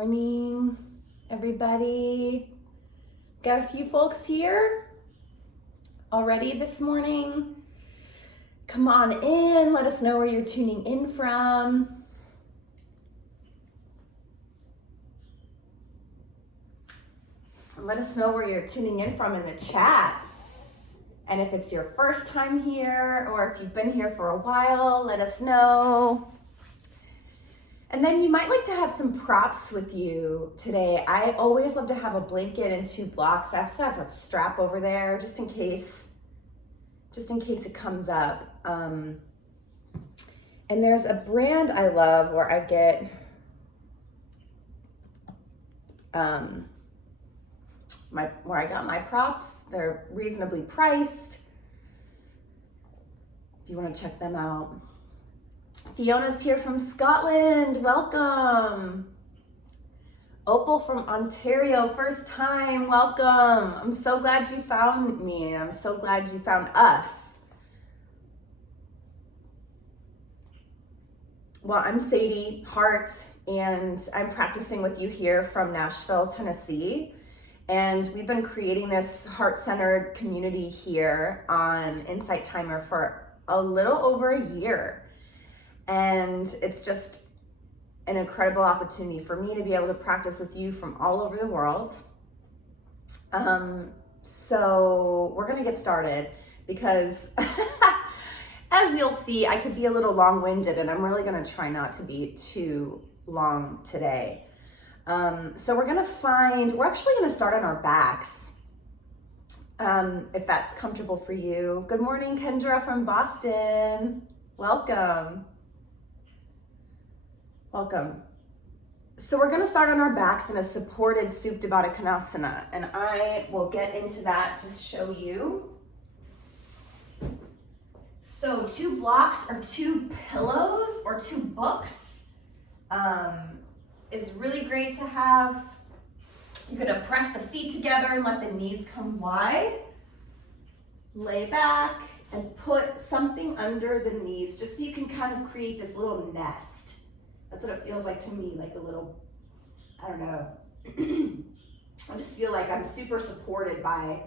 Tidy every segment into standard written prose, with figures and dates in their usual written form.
Morning, everybody. Got a few folks here already this morning. Come on in, let us know where you're tuning in from. Let us know where you're tuning in from in the chat. And if it's your first time here or if you've been here for a while, let us know. And then you might like to have some props with you today. I always love to have a blanket and 2 blocks. I also have a strap over there just in case it comes up. And there's a brand I love where I get where I got my props. They're reasonably priced if you want to check them out. Fiona's here from Scotland, welcome. Opal from Ontario, first time, welcome. I'm so glad you found me. I'm so glad you found us. Well, I'm Sadie Hart, and I'm practicing with you here from Nashville, Tennessee. And we've been creating this heart-centered community here on Insight Timer for a little over a year. And it's just an incredible opportunity for me to be able to practice with you from all over the world. So we're gonna get started because as you'll see, I could be a little long-winded and I'm really gonna try not to be too long today. So we're actually gonna start on our backs, if that's comfortable for you. Good morning, Kendra from Boston. Welcome. Welcome. So we're gonna start on our backs in a supported Supta Baddha Konasana, and I will get into that to show you. So 2 blocks or 2 pillows or 2 books is really great to have. You're gonna press the feet together and let the knees come wide. Lay back and put something under the knees just so you can kind of create this little nest. That's what it feels like to me, like a little, I don't know. I just feel like I'm super supported by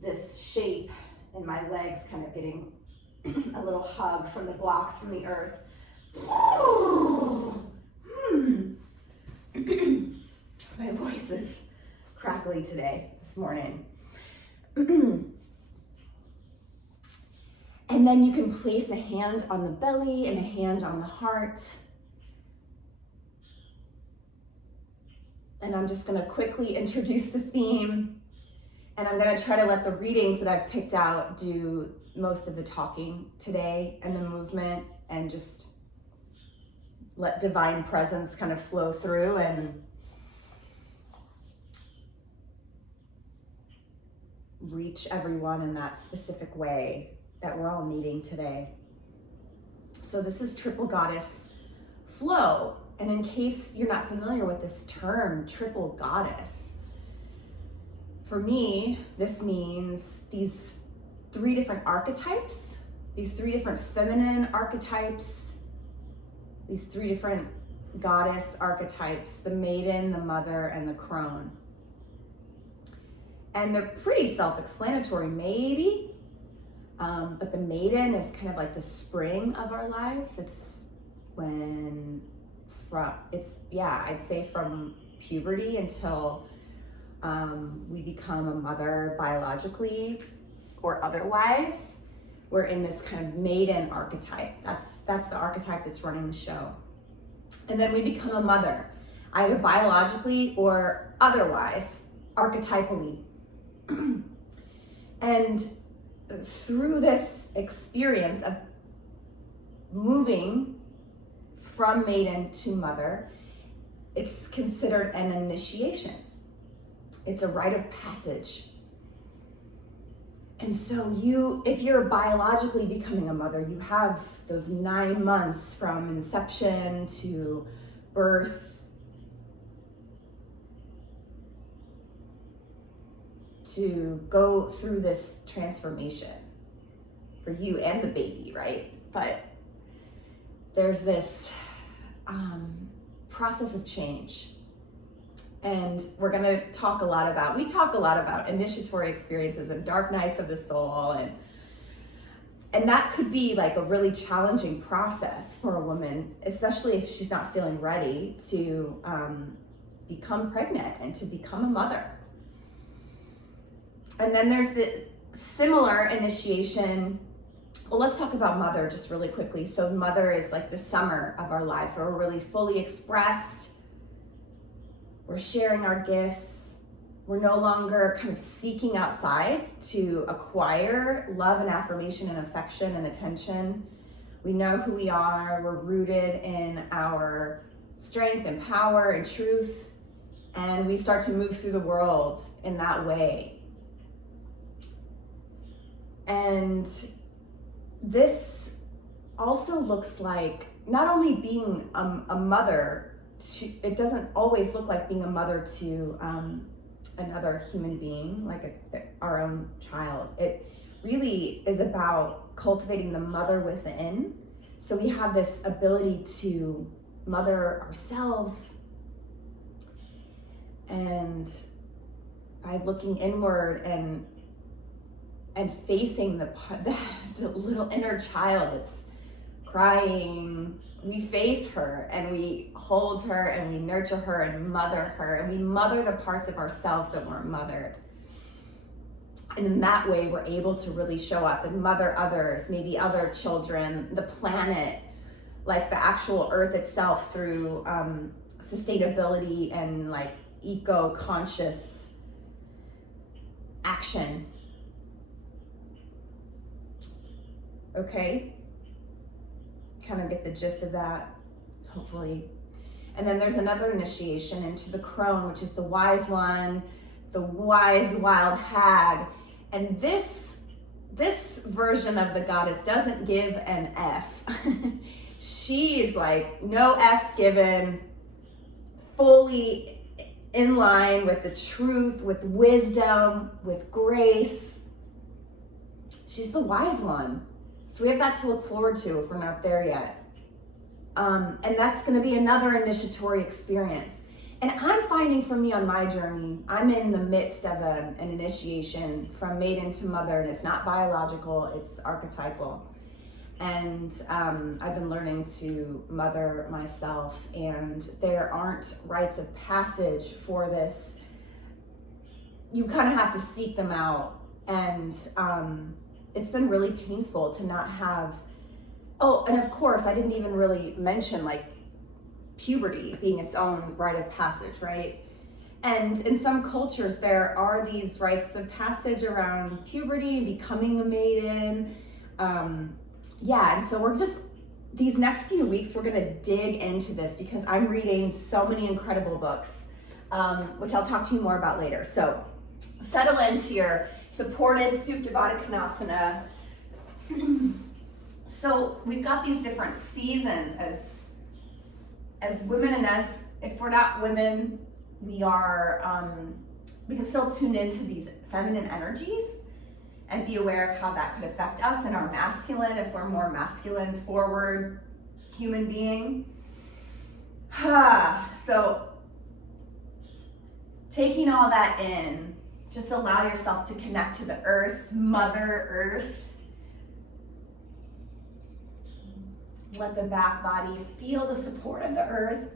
this shape and my legs kind of getting a little hug from the blocks from the earth. My voice is crackly today, this morning. And then you can place a hand on the belly and a hand on the heart. And I'm just gonna quickly introduce the theme, and I'm gonna try to let the readings that I've picked out do most of the talking today and the movement, and just let divine presence kind of flow through and reach everyone in that specific way that we're all needing today. So this is Triple Goddess Flow. And in case you're not familiar with this term, Triple Goddess, for me, this means these 3 different archetypes, these 3 different feminine archetypes, these 3 different goddess archetypes, the maiden, the mother, and the crone. And they're pretty self-explanatory, maybe, but the maiden is kind of like the spring of our lives. It's I'd say from puberty until we become a mother biologically or otherwise, we're in this kind of maiden archetype. That's the archetype that's running the show. And then we become a mother, either biologically or otherwise, archetypally. And through this experience of moving from maiden to mother, it's considered an initiation. It's a rite of passage. And so if you're biologically becoming a mother, you have those 9 months from inception to birth to go through this transformation for you and the baby, right? But there's this process of change And we're going to talk a lot about initiatory experiences and dark nights of the soul, and that could be like a really challenging process for a woman, especially if she's not feeling ready to become pregnant and to become a mother. And then there's the similar initiation. Well, let's talk about mother just really quickly. So mother is like the summer of our lives where we're really fully expressed. We're sharing our gifts. We're no longer kind of seeking outside to acquire love and affirmation and affection and attention. We know who we are. We're rooted in our strength and power and truth. And we start to move through the world in that way. And this also looks like not only being a mother it doesn't always look like being a mother to another human being, like our own child. It really is about cultivating the mother within. So we have this ability to mother ourselves, and by looking inward and facing the little inner child that's crying, we face her and we hold her and we nurture her and mother her, and we mother the parts of ourselves that weren't mothered. And in that way, we're able to really show up and mother others, maybe other children, the planet, like the actual earth itself, through sustainability and like eco-conscious action. Okay? Kind of get the gist of that, hopefully. And then there's another initiation into the crone, which is the wise one, the wise wild hag. And this version of the goddess doesn't give an F. She's like, no F's given, fully in line with the truth, with wisdom, with grace. She's the wise one. So we have that to look forward to if we're not there yet. And that's going to be another initiatory experience. And I'm finding for me on my journey, I'm in the midst of an initiation from maiden to mother, and it's not biological, it's archetypal. And I've been learning to mother myself, and there aren't rites of passage for this. You kind of have to seek them out. And it's been really painful to not have, and of course, I didn't even really mention like puberty being its own rite of passage, right? And in some cultures, there are these rites of passage around puberty, becoming a maiden. And so we're just, these next few weeks, we're gonna dig into this because I'm reading so many incredible books, which I'll talk to you more about later. So settle into your supported Supta Baddha Konasana. So we've got these different seasons as women, and as if we're not women, we are, we can still tune into these feminine energies and be aware of how that could affect us and our masculine, if we're more masculine forward human being. So taking all that in, just allow yourself to connect to the earth, Mother Earth. Let the back body feel the support of the earth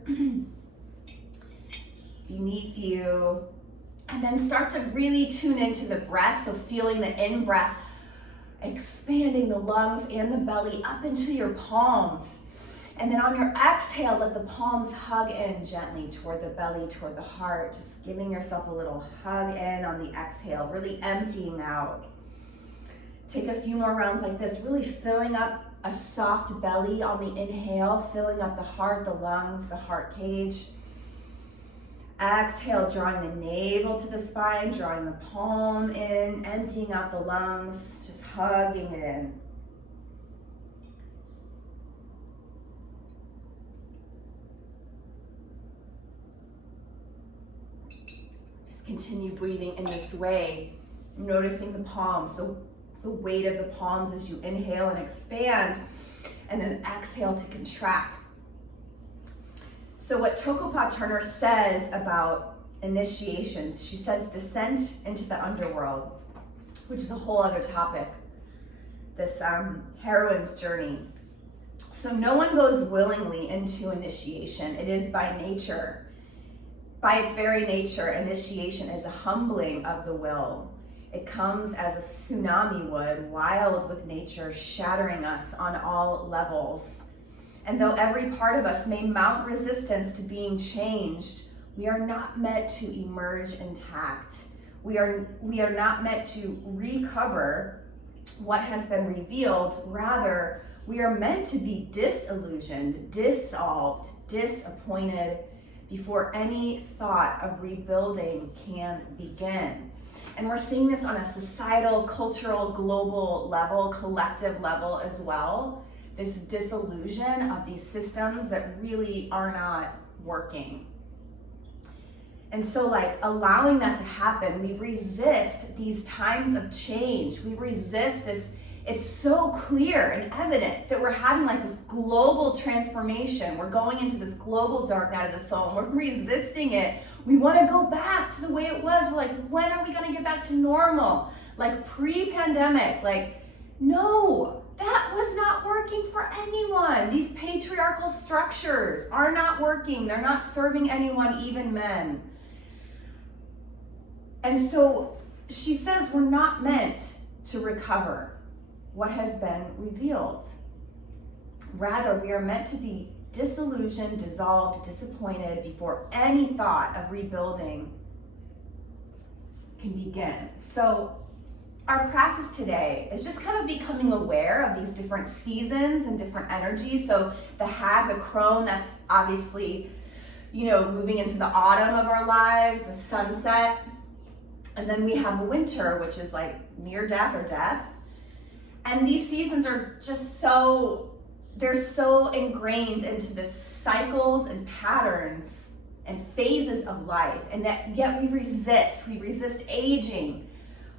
beneath you. And then start to really tune into the breath. So feeling the in-breath, expanding the lungs and the belly up into your palms. And then on your exhale, let the palms hug in gently toward the belly, toward the heart. Just giving yourself a little hug in on the exhale, really emptying out. Take a few more rounds like this, really filling up a soft belly on the inhale, filling up the heart, the lungs, the heart cage. Exhale, drawing the navel to the spine, drawing the palm in, emptying out the lungs, just hugging it in. Just continue breathing in this way, noticing the palms, the weight of the palms as you inhale and expand, and then exhale to contract. So what Toko-pa Turner says about initiations. She says descent into the underworld, which is a whole other topic, this heroine's journey. So no one goes willingly into initiation. It is by nature. By its very nature, initiation is a humbling of the will. It comes as a tsunami would, wild with nature, shattering us on all levels. And though every part of us may mount resistance to being changed, we are not meant to emerge intact. We are not meant to recover what has been revealed. Rather, we are meant to be disillusioned, dissolved, disappointed before any thought of rebuilding can begin. And we're seeing this on a societal, cultural, global level, collective level as well. This disillusion of these systems that really are not working. And so like allowing that to happen, we resist these times of change. We resist this. It's so clear and evident that we're having like this global transformation. We're going into this global dark night of the soul and we're resisting it. We want to go back to the way it was. We're like, when are we going to get back to normal? Like pre-pandemic, like, no, that was not working for anyone. These patriarchal structures are not working. They're not serving anyone, even men. And so she says we're not meant to recover what has been revealed. Rather, we are meant to be disillusioned, dissolved, disappointed before any thought of rebuilding can begin. So our practice today is just kind of becoming aware of these different seasons and different energies. So the hag, the crone, that's obviously, moving into the autumn of our lives, the sunset. And then we have winter, which is like near death or death. And these seasons are just they're so ingrained into the cycles and patterns and phases of life. And yet we resist aging.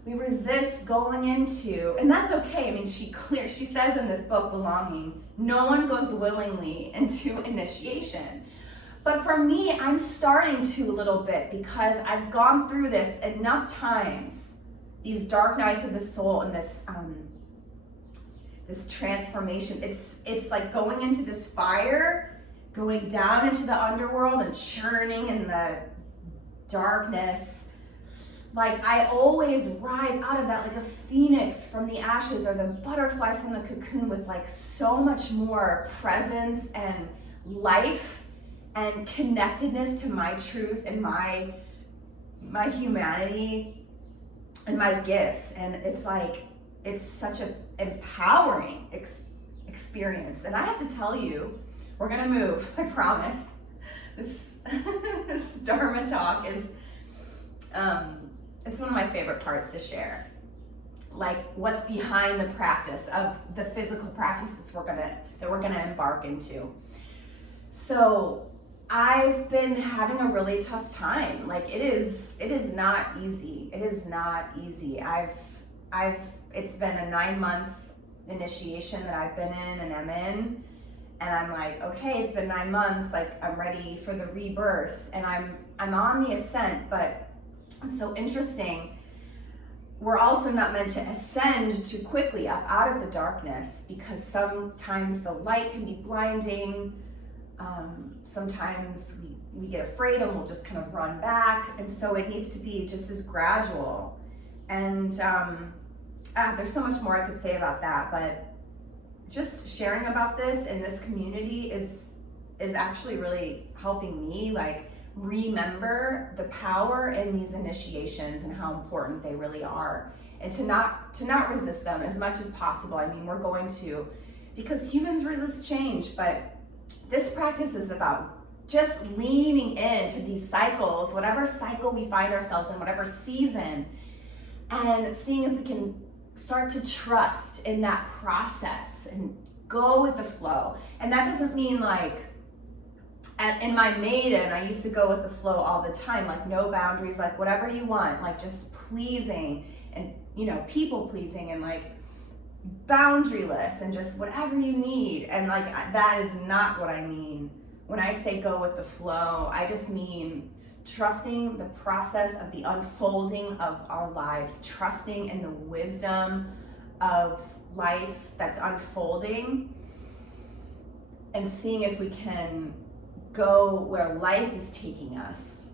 We resist going into, and that's okay. I mean, she says in this book, Belonging, no one goes willingly into initiation. But for me, I'm starting to a little bit because I've gone through this enough times, these dark nights of the soul and this transformation. It's like going into this fire, going down into the underworld and churning in the darkness. Like I always rise out of that like a phoenix from the ashes or the butterfly from the cocoon with like so much more presence and life and connectedness to my truth and my humanity and my gifts. And it's like, it's such an empowering experience. And I have to tell you, we're gonna move, I promise. This Dharma talk is, it's one of my favorite parts to share. Like what's behind the practice of the physical practice that we're gonna embark into. So I've been having a really tough time. Like it is not easy. It is not easy. It's been a 9-month initiation that I've been in and I'm in. And I'm like, okay, it's been 9 months. Like I'm ready for the rebirth and I'm on the ascent, but it's so interesting. We're also not meant to ascend too quickly up out of the darkness because sometimes the light can be blinding. Sometimes we get afraid and we'll just kind of run back. And so it needs to be just as gradual. And there's so much more I could say about that, but just sharing about this in this community is actually really helping me like remember the power in these initiations and how important they really are, and to not resist them as much as possible. I mean, we're going to, because humans resist change, but this practice is about just leaning into these cycles, whatever cycle we find ourselves in, whatever season, and seeing if we can start to trust in that process and go with the flow. And that doesn't mean like, in my maiden, I used to go with the flow all the time, like no boundaries, like whatever you want, like just pleasing and, people pleasing and like boundaryless and just whatever you need. And like, that is not what I mean. When I say go with the flow, I just mean trusting the process of the unfolding of our lives, trusting in the wisdom of life that's unfolding, and seeing if we can go where life is taking us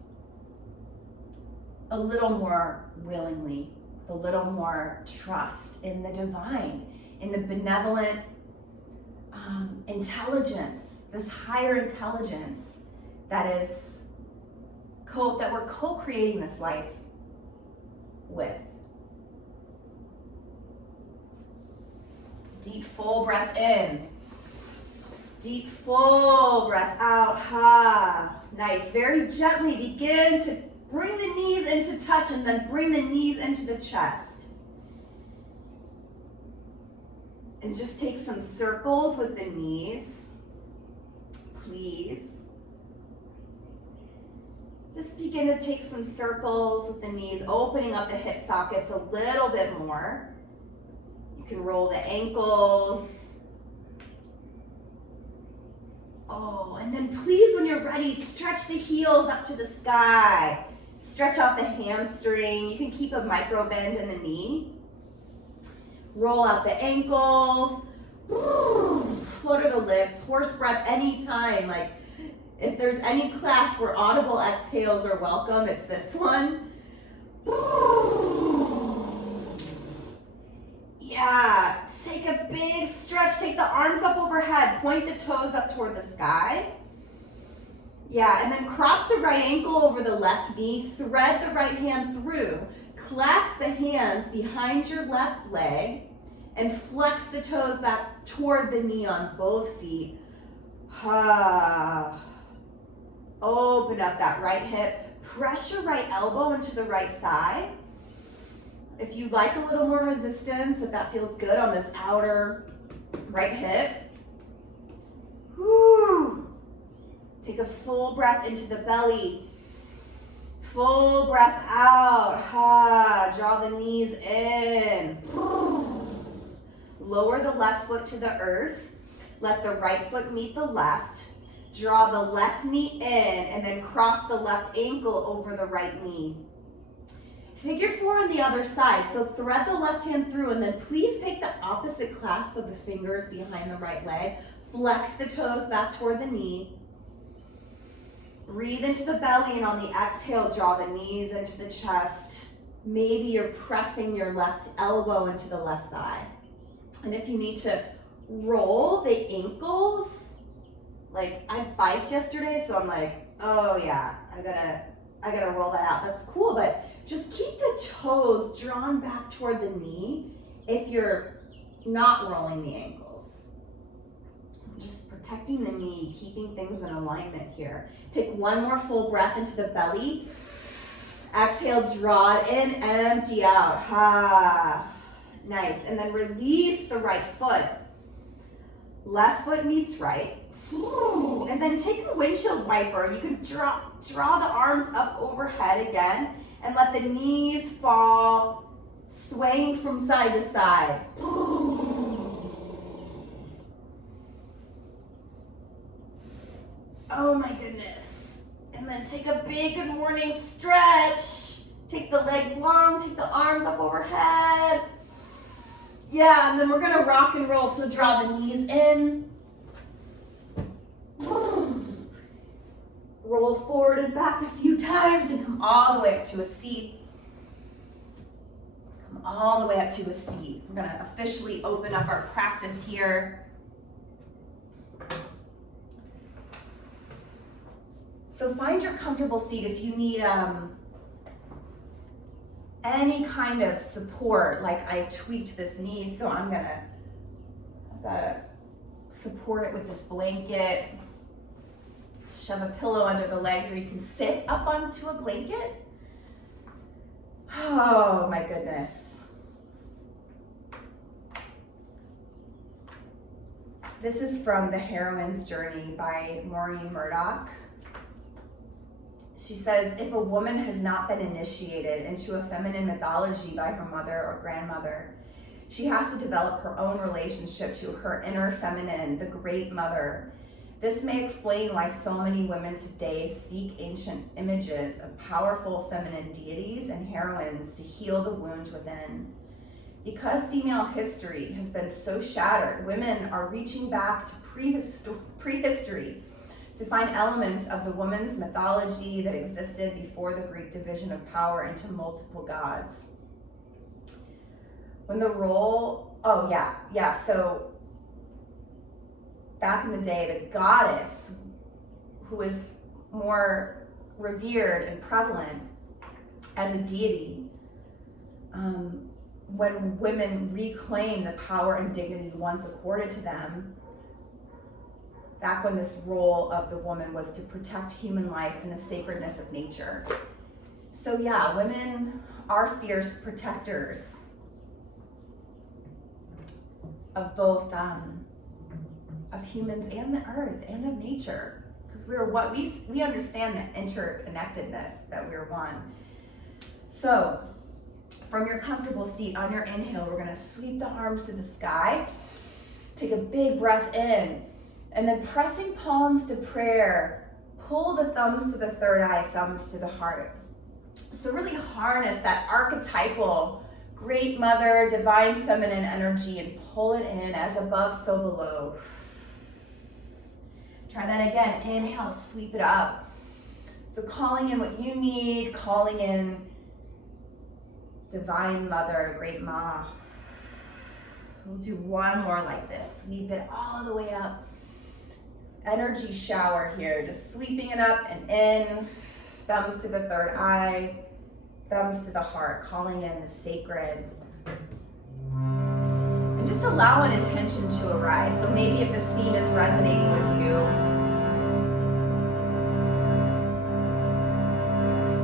a little more willingly, a little more trust in the divine, in the benevolent intelligence, this higher intelligence that we're co-creating this life with. Deep full breath in. Deep full breath out. Ha. Nice. Very gently begin to bring the knees into touch and then bring the knees into the chest. And just take some circles with the knees, please. Just begin to take some circles with the knees, opening up the hip sockets a little bit more. You can roll the ankles. Oh, and then please, when you're ready, stretch the heels up to the sky. Stretch out the hamstring. You can keep a micro bend in the knee. Roll out the ankles. Flutter the lips. Horse breath anytime. Like, if there's any class where audible exhales are welcome, it's this one. Yeah, take a big stretch. Take the arms up overhead. Point the toes up toward the sky. Yeah, and then cross the right ankle over the left knee. Thread the right hand through. Clasp the hands behind your left leg and flex the toes back toward the knee on both feet. Open up that right hip. Press your right elbow into the right thigh. If you like a little more resistance, if that feels good on this outer right hip. Whew. Take a full breath into the belly. Full breath out. Draw the knees in. Lower the left foot to the earth. Let the right foot meet the left. Draw the left knee in and then cross the left ankle over the right knee. Figure 4 on the other side. So thread the left hand through and then please take the opposite clasp of the fingers behind the right leg. Flex the toes back toward the knee. Breathe into the belly and on the exhale, draw the knees into the chest. Maybe you're pressing your left elbow into the left thigh. And if you need to roll the ankles, like I biked yesterday, so I'm like, oh yeah, I gotta roll that out. That's cool, but just keep the toes drawn back toward the knee if you're not rolling the ankles. Just protecting the knee, keeping things in alignment here. Take one more full breath into the belly. Exhale, draw it in, empty out. Nice, and then release the right foot. Left foot meets right. And then take a windshield wiper. You can draw the arms up overhead again and let the knees fall, swaying from side to side. Oh my goodness. And then take a big good morning stretch. Take the legs long, take the arms up overhead. Yeah, and then we're gonna rock and roll. So draw the knees in. Roll forward and back a few times and come all the way up to a seat. Come all the way up to a seat. We're gonna officially open up our practice here. So find your comfortable seat. If you need any kind of support, like I tweaked this knee, so I've gotta support it with this blanket. Shove a pillow under the legs, or you can sit up onto a blanket. Oh my goodness. This is from The Heroine's Journey by Maureen Murdock. She says, if a woman has not been initiated into a feminine mythology by her mother or grandmother, she has to develop her own relationship to her inner feminine, the great mother, This may explain why so many women today seek ancient images of powerful feminine deities and heroines to heal the wound within. Because female history has been so shattered, women are reaching back to prehistory to find elements of the woman's mythology that existed before the Greek division of power into multiple gods. When the role, so back in the day, the goddess, who is more revered and prevalent as a deity, when women reclaim the power and dignity once accorded to them, back when this role of the woman was to protect human life and the sacredness of nature. So yeah, women are fierce protectors of both of humans and the earth and of nature, because we understand the interconnectedness, that we're one. So from your comfortable seat, on your inhale, we're gonna sweep the arms to the sky, take a big breath in, and then pressing palms to prayer, pull the thumbs to the third eye, thumbs to the heart. So really harness that archetypal great mother, divine feminine energy and pull it in, as above, so below. Try that again. Inhale, sweep it up. So calling in what you need, calling in divine mother, great ma. We'll do one more like this. Sweep it all the way up. Energy shower here, just sweeping it up and in. Thumbs to the third eye, thumbs to the heart, calling in the sacred. And just allow an intention to arise. So maybe if this theme is resonating with you,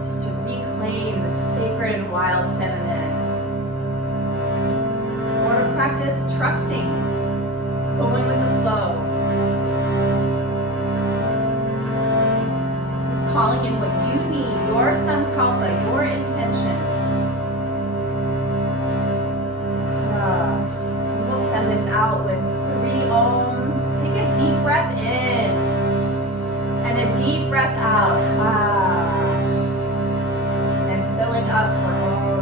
just to reclaim the sacred and wild feminine. Or to practice trusting, going with the flow. Just calling in what you need, your sankalpa, your intention. We'll send this out with 3 ohms. Take a deep breath in and a deep breath out. And filling up for om.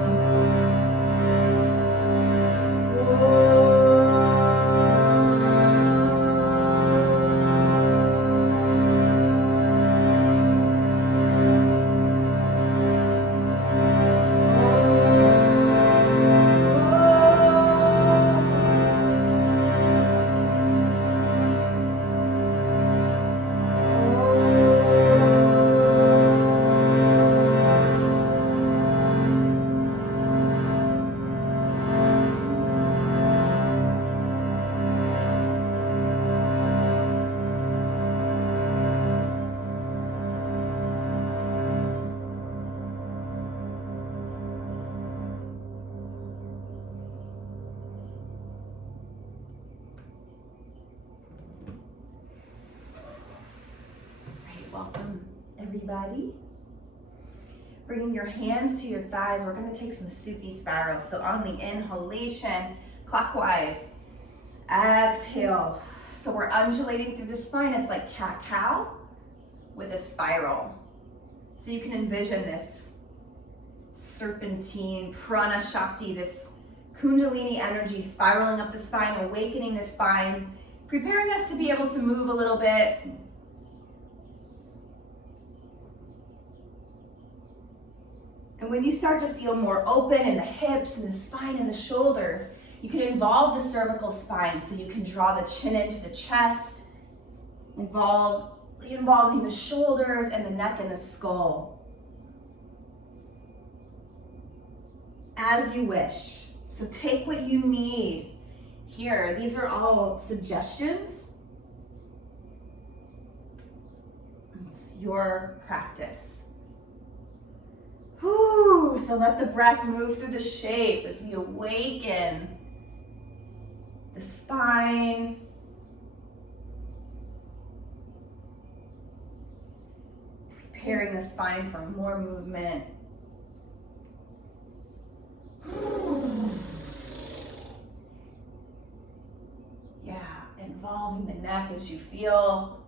Welcome, everybody. Bringing your hands to your thighs, we're going to take some Sufi spiral. So on the inhalation, clockwise, exhale. So we're undulating through the spine. It's like cat-cow with a spiral. So you can envision this serpentine, prana shakti, this kundalini energy spiraling up the spine, awakening the spine, preparing us to be able to move a little bit. And when you start to feel more open in the hips and the spine and the shoulders, you can involve the cervical spine, so you can draw the chin into the chest, involving the shoulders and the neck and the skull. As you wish. So take what you need here. These are all suggestions. It's your practice. Whew, so let the breath move through the shape as we awaken the spine. Preparing the spine for more movement. Yeah, involving the neck as you feel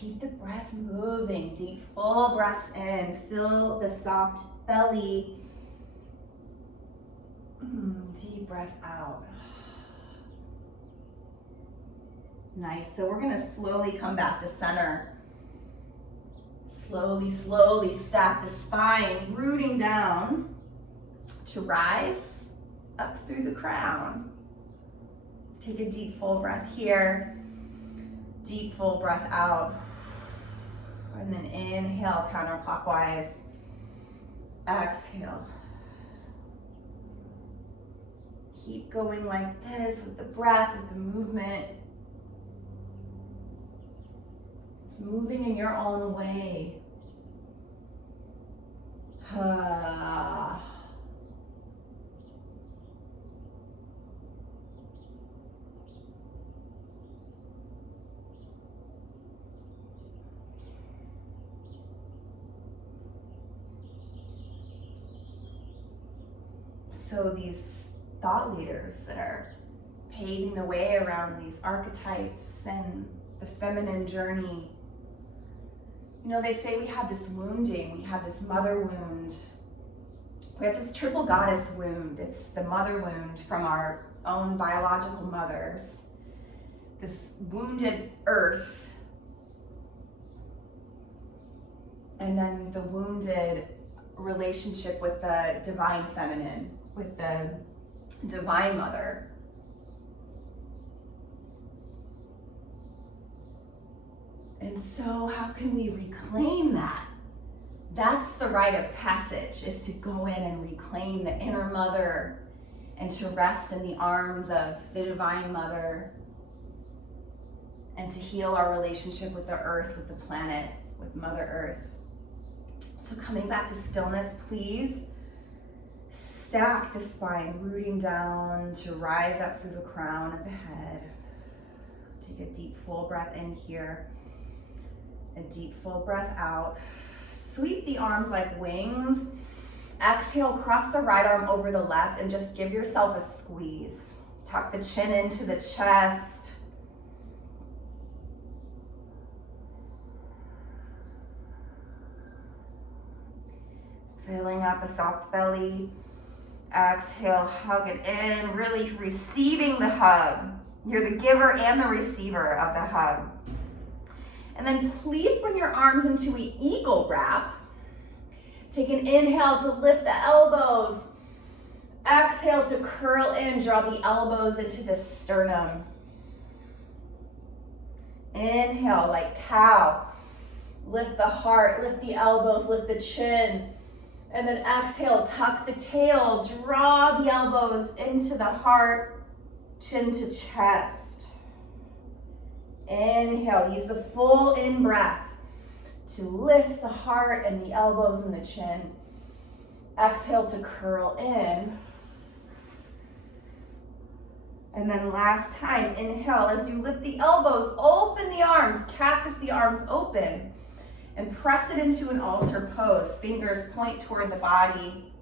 Keep the breath moving. Deep, full breaths in. Fill the soft belly. Deep breath out. Nice. So we're going to slowly come back to center. Slowly, slowly stack the spine, rooting down to rise up through the crown. Take a deep, full breath here. Deep, full breath out. And then inhale counterclockwise. Exhale. Keep going like this with the breath, with the movement. It's moving in your own way. So these thought leaders that are paving the way around these archetypes and the feminine journey, you know, they say we have this wounding, we have this mother wound, we have this triple goddess wound. It's the mother wound from our own biological mothers, this wounded earth, and then the wounded relationship with the divine feminine, with the divine mother. And so how can we reclaim that? That's the rite of passage, is to go in and reclaim the inner mother and to rest in the arms of the divine mother and to heal our relationship with the earth, with the planet, with Mother Earth. So coming back to stillness, please stack the spine, rooting down to rise up through the crown of the head. Take a deep, full breath in here. A deep, full breath out. Sweep the arms like wings. Exhale, cross the right arm over the left and just give yourself a squeeze. Tuck the chin into the chest. Filling up a soft belly. Exhale, hug it in, really receiving the hug. You're the giver and the receiver of the hug. And then please bring your arms into an eagle wrap. Take an inhale to lift the elbows. Exhale to curl in, draw the elbows into the sternum. Inhale like cow. Lift the heart, lift the elbows, lift the chin. And then exhale, tuck the tail, draw the elbows into the heart, chin to chest. Inhale, use the full in-breath to lift the heart and the elbows and the chin. Exhale to curl in. And then last time, inhale, as you lift the elbows, open the arms, cactus the arms open, and press it into an altar pose. Fingers point toward the body.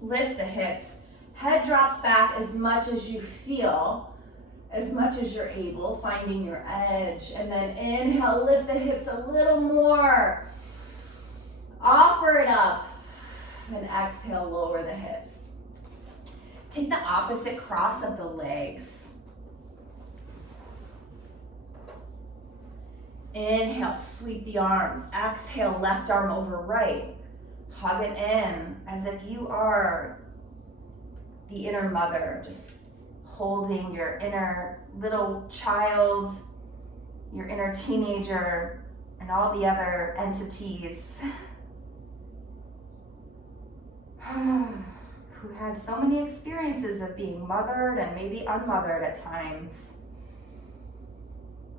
Lift the hips. Head drops back as much as you feel, as much as you're able, finding your edge. And then inhale, lift the hips a little more. Offer it up. And exhale, lower the hips. Take the opposite cross of the legs. Inhale, sweep the arms. Exhale, left arm over right. Hug it in as if you are the inner mother, just holding your inner little child, your inner teenager, and all the other entities who had so many experiences of being mothered and maybe unmothered at times.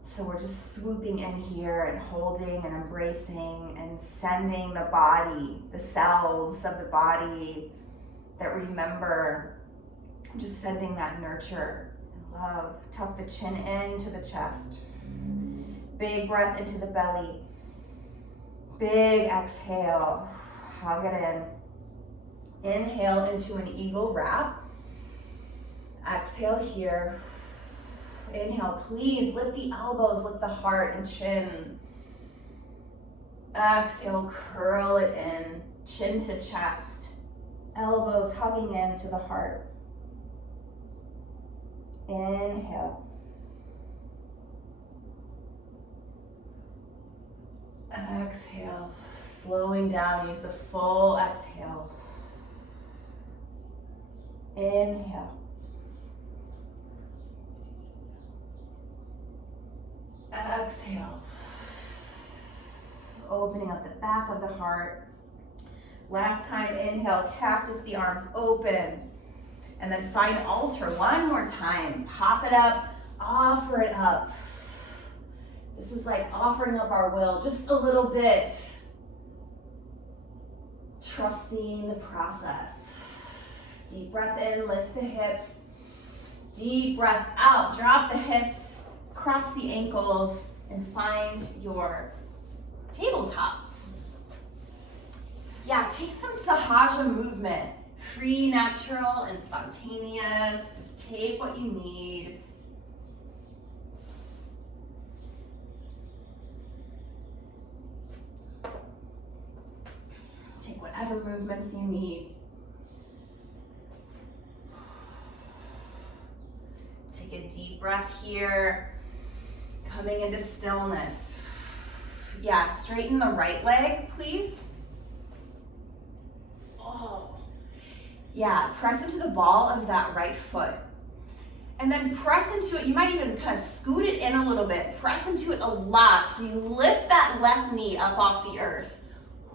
So we're just swooping in here and holding and embracing and sending the body, the cells of the body that remember, just sending that nurture and love. Tuck the chin into the chest. Big breath into the belly. Big exhale. Hug it in. Inhale into an eagle wrap. Exhale here. Inhale, please lift the elbows, lift the heart and chin. Exhale, curl it in, chin to chest, elbows hugging into the heart. Inhale. Exhale, slowing down, use the full exhale. Inhale. Exhale. Opening up the back of the heart. Last time, inhale, cactus the arms open. And then find altar one more time. Pop it up, offer it up. This is like offering up our will just a little bit. Trusting the process. Deep breath in, lift the hips. Deep breath out, drop the hips, cross the ankles, and find your tabletop. Yeah, take some Sahaja movement. Free, natural, and spontaneous. Just take what you need. Take whatever movements you need. Take a deep breath here. Coming into stillness. Yeah, straighten the right leg, please. Oh. Yeah, press into the ball of that right foot. And then press into it. You might even kind of scoot it in a little bit. Press into it a lot. So you lift that left knee up off the earth.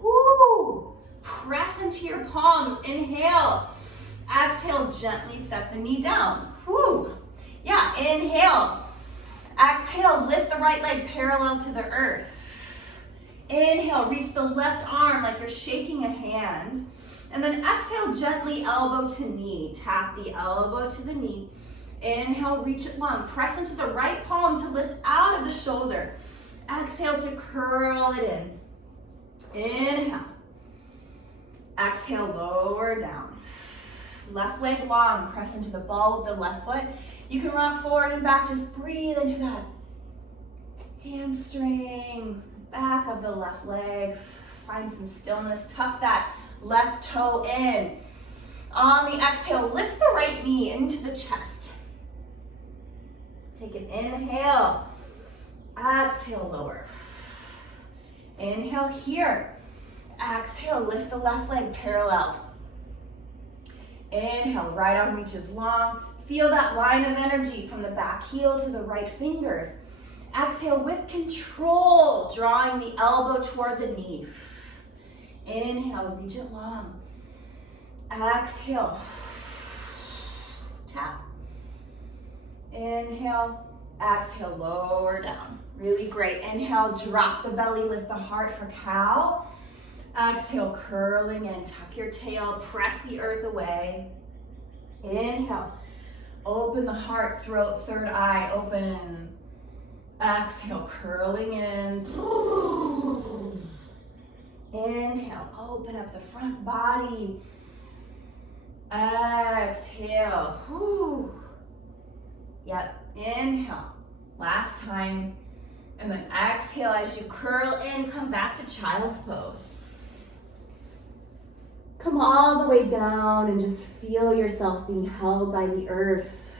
Woo! Press into your palms. Inhale. Exhale, gently set the knee down. Woo! Yeah, inhale. Exhale, lift the right leg parallel to the earth. Inhale, reach the left arm like you're shaking a hand. And then exhale, gently elbow to knee. Tap the elbow to the knee. Inhale, reach it long. Press into the right palm to lift out of the shoulder. Exhale to curl it in. Inhale. Exhale, lower down. Left leg long. Press into the ball of the left foot. You can rock forward and back. Just breathe into that hamstring, back of the left leg. Find some stillness. Tuck that left toe in. On the exhale, lift the right knee into the chest. Take an inhale. Exhale, lower. Inhale here. Exhale, lift the left leg parallel. Inhale, right arm reaches long. Feel that line of energy from the back heel to the right fingers. Exhale with control, drawing the elbow toward the knee. Inhale, reach it long. Exhale. Tap. Inhale, exhale, lower down. Really great. Inhale, drop the belly, lift the heart for cow. Exhale, curling in, tuck your tail, press the earth away. Inhale, open the heart, throat, third eye, open. Exhale, curling in. Inhale, open up the front body. Exhale. Whew. Yep, inhale. Last time. And then exhale as you curl in, come back to child's pose. Come all the way down and just feel yourself being held by the earth.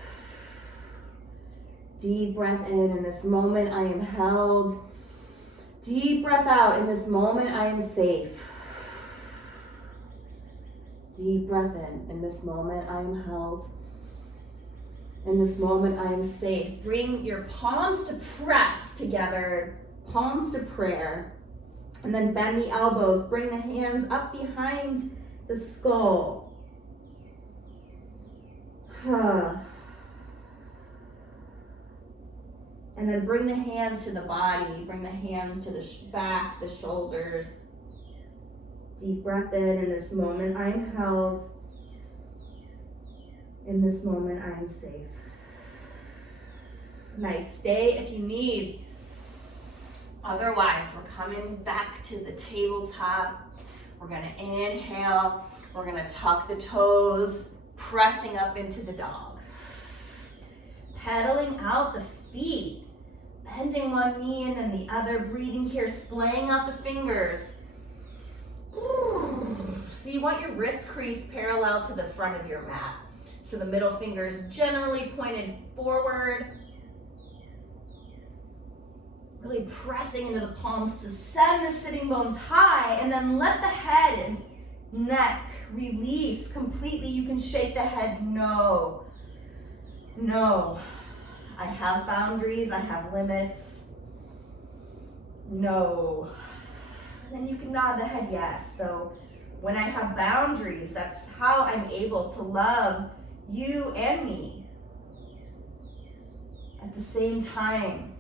Deep breath in this moment I am held. Deep breath out, in this moment I am safe. Deep breath in this moment I am held. In this moment I am safe. Bring your palms to press together, palms to prayer. And then bend the elbows, bring the hands up behind the skull. And then bring the hands to the body, bring the hands to the back, the shoulders. Deep breath in this moment I am held. In this moment I am safe. Nice, stay if you need. Otherwise, we're coming back to the tabletop. We're gonna inhale, we're gonna tuck the toes, pressing up into the dog. Pedaling out the feet. Bending one knee in and the other, breathing here, splaying out the fingers. So you want your wrist crease parallel to the front of your mat. So the middle finger is generally pointed forward. Really pressing into the palms to send the sitting bones high, and then let the head and neck release completely. You can shake the head no. No. I have boundaries, I have limits. No. And then you can nod the head yes. So when I have boundaries, that's how I'm able to love you and me at the same time.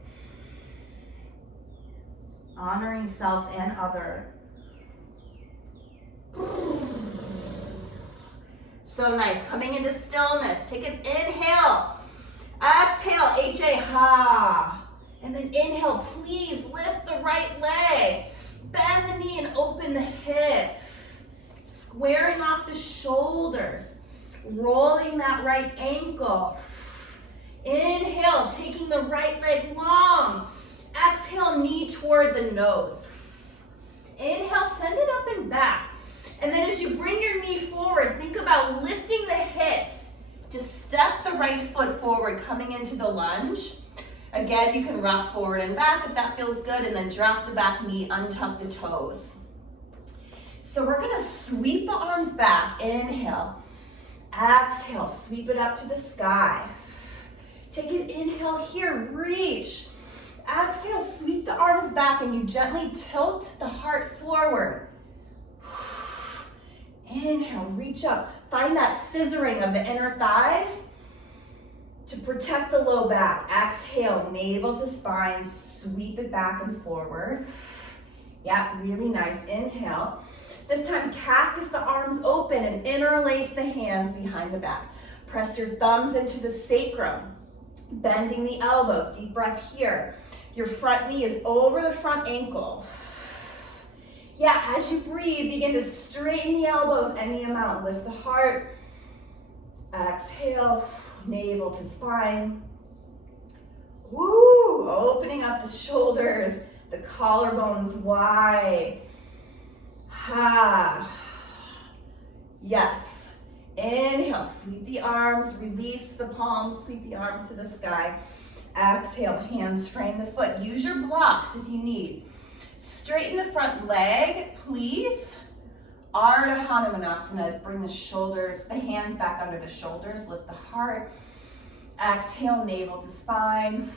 Honoring self and other. So nice. Coming into stillness. Take an inhale. Exhale, H-A, ha. And then inhale, please lift the right leg. Bend the knee and open the hip. Squaring off the shoulders. Rolling that right ankle. Inhale, taking the right leg long. Exhale, knee toward the nose. Inhale, send it up and back. And then as you bring your knee forward, think about lifting the hips to step the right foot forward, coming into the lunge. Again, you can rock forward and back if that feels good, and then drop the back knee, untuck the toes. So we're gonna sweep the arms back. Inhale. Exhale, sweep it up to the sky. Take an inhale here, reach. Exhale, sweep the arms back, and you gently tilt the heart forward. Inhale, reach up. Find that scissoring of the inner thighs to protect the low back. Exhale, navel to spine, sweep it back and forward. Yeah, really nice. Inhale. This time, cactus the arms open and interlace the hands behind the back. Press your thumbs into the sacrum, bending the elbows. Deep breath here. Your front knee is over the front ankle. Yeah, as you breathe, begin to straighten the elbows any amount. Lift the heart. Exhale, navel to spine. Woo, opening up the shoulders, the collarbones wide. Ha. Yes. Inhale, sweep the arms, release the palms, sweep the arms to the sky. Exhale, hands frame the foot. Use your blocks if you need. Straighten the front leg, please. Ardha Hanumanasana. Bring the shoulders, the hands back under the shoulders. Lift the heart. Exhale, navel to spine.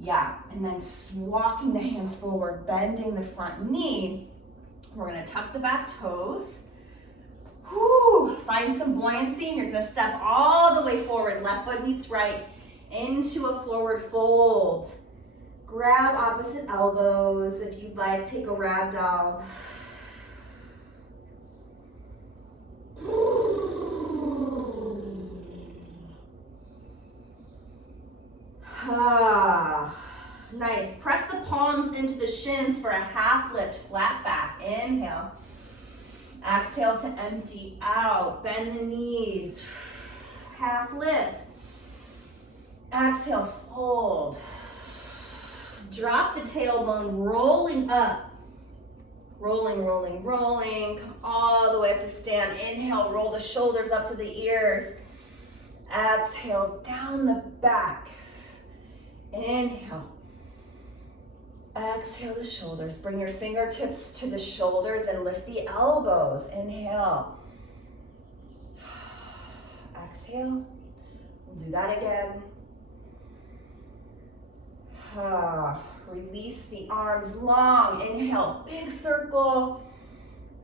Yeah, and then walking the hands forward, bending the front knee. We're gonna tuck the back toes. Whew, find some buoyancy, and you're gonna step all the way forward. Left foot meets right into a forward fold. Grab opposite elbows. If you'd like, take a ragdoll. Nice. Press the palms into the shins for a half lift, flat back. Inhale. Exhale to empty out. Bend the knees. Half lift. Exhale, fold. Drop the tailbone, rolling up. Rolling, rolling, rolling. Come all the way up to stand. Inhale, roll the shoulders up to the ears. Exhale, down the back. Inhale. Exhale the shoulders. Bring your fingertips to the shoulders and lift the elbows. Inhale. Exhale. We'll do that again. Release the arms long. Inhale, big circle.